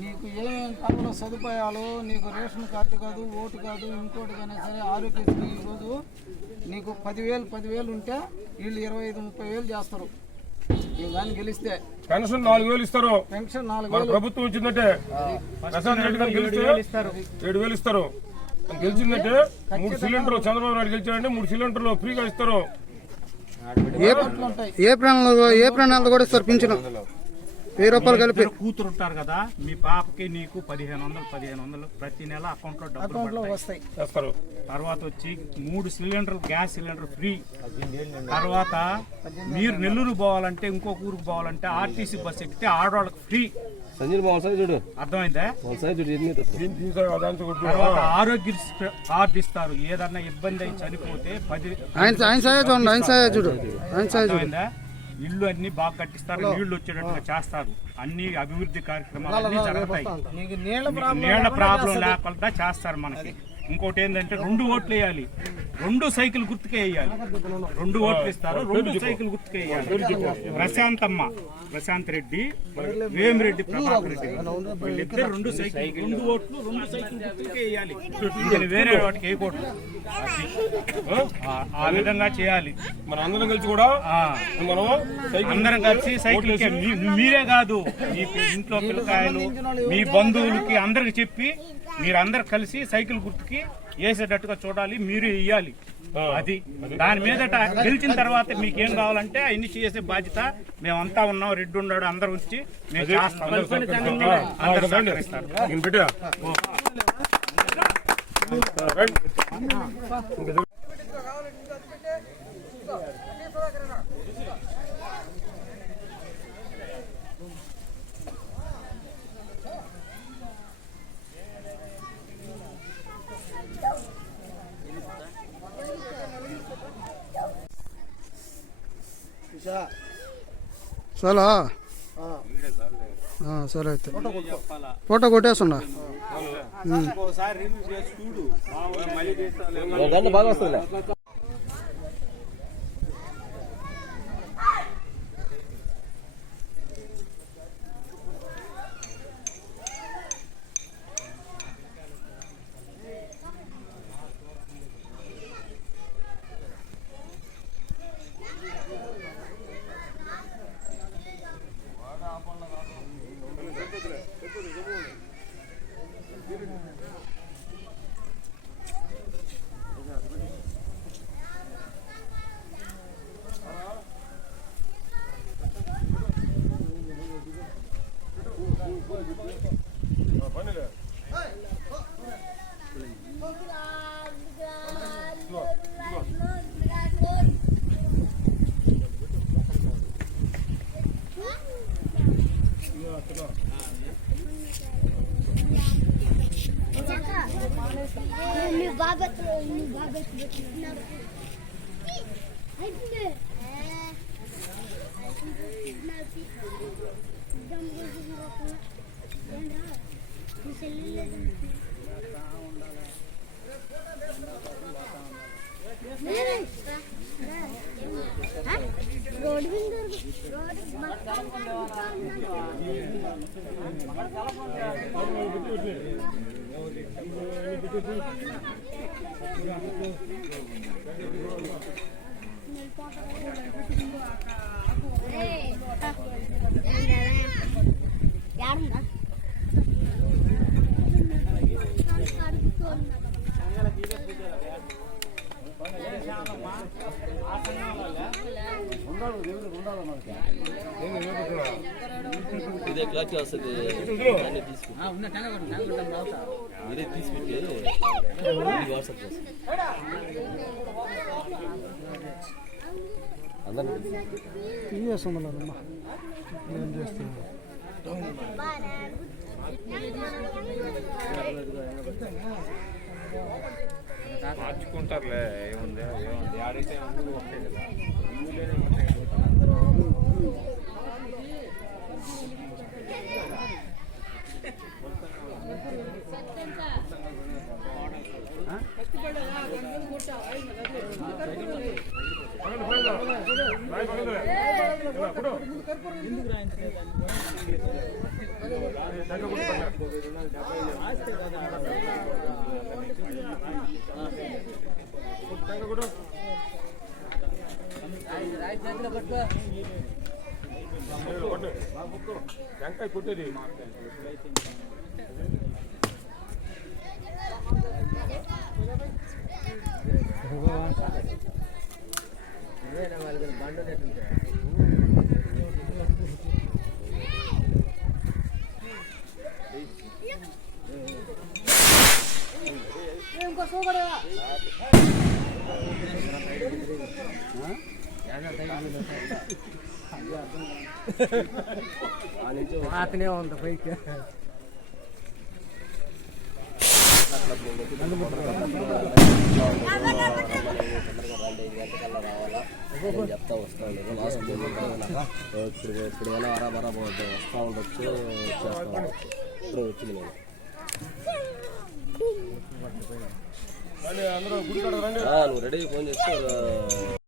నీకు ఏమేమి కావాలో సదుపాయాలు, నీకు రేషన్ కార్డు కాదు, ఓటు కాదు, ఇంకోటి కానీ సరే ఆరోగ్యశ్రీ ఈరోజు నీకు 10,000 ఉంటే వీళ్ళు 25-30,000 చేస్తారు. దాన్ని గెలిస్తే పెన్షన్ 4,000 ఇస్తారు. పెన్షన్ 4,000 ప్రభుత్వం ఇచ్చిందంటే ప్రశాంత్ రెడ్డి గారు గెలిస్తే 7,000 ఇస్తారు. గెలిచిందంటే 3 సిలిండర్లు చంద్రబాబు నాయుడు గెలిచారంటే 3 సిలిండర్లు ఫ్రీగా ఇస్తారు. ఏ ప్రాణాలతో కూడా ఇస్తారు పింఛను 1000 రూపాయలు కలిపి. కూతురు ఉంటారు కదా, మీ పాపకి నీకు 1,500 ప్రతి నెల అకౌంట్ లో డబ్బులు వస్తాయి. తర్వాత వచ్చి 3 సిలిండర్ గ్యాస్ సిలిండర్ ఫ్రీ. తర్వాత మీరు నెల్లూరు పోవాలంటే ఇంకొక ఊరికి పోవాలంటే ఆర్టీసీ బస్ ఎక్కితే ఆడవాళ్ళకి ఫ్రీ. అర్థమైందా? తర్వాత ఆరోగ్య కార్డు ఇస్తారు. ఏదన్నా ఇబ్బంది అయి చనిపోతే 10 అర్థమైందా? ఇల్లు అన్ని బాగా కట్టిస్తారు, నీళ్లు వచ్చేటట్టుగా చేస్తారు, అన్ని అభివృద్ధి కార్యక్రమాలు అన్ని జరుగుతాయి. నీళ్ల ప్రాబ్లం లేకుండా చేస్తారు మనకి. ఇంకోటి ఏంటంటే 2 ఓట్లు వేయాలి, 2 సైకిల్ గుర్తుకే వేయాలి. 2 ఓట్లు ఇస్తారు, 2 సైకిల్ గుర్తుకే వేయాలి. ప్రశాంత్ రెడ్డి, వేమిరెడ్డి ప్రభాకర్ రెడ్డి వీళ్ళిద్దరు 2 ఓట్లు 2 సైకిల్ గుర్తుకే వేయాలి. వేరే వాటికి వేయకూడదు. ఆ విధంగా చేయాలి. మనం అందరం కలిసి కూడా అందరం కలిసి సైకిల్ మీరే కాదు, మీ ఇంట్లో పిల్లకాయలు, మీ బంధువులకి అందరికి చెప్పి మీరందరు కలిసి సైకిల్ గుర్తుకి వేసేటట్టుగా చూడాలి. మీరు ఇయ్యాలి. అది దాని మీదట గెలిచిన తర్వాత మీకేం కావాలంటే అవన్నీ చేసే బాధ్యత మేమంతా ఉన్నాం. రెడ్డి ఉన్నాడు, అందరు వచ్చి మేము చాలా సరే అయితే ఫోటో కొట్టేస్తున్నా. బాగా వస్తుంది. ఇదే క్లాక్ వస్తుంది. మీరే తీసుకుంటే వాట్సాప్ చేస్తాం. అందరూ ఏం చేస్తున్నారు? మార్చుకుంటారులే. ఏముంది ఆడైతే ఒకటే కదా. ఎందుకు టెంకాయ కొట్టేది అతనే ఉంది పైకి చెప్తా వస్తా ఉండదు లాస్ట్ ఇప్పుడు ఎలా అరాబరా పోతే వస్తా ఉండొచ్చు చేస్తా ఇప్పుడు వచ్చింది నేను అందరూ గుడి కాడ రండి. నువ్వు రెడీ ఫోన్ చేస్తే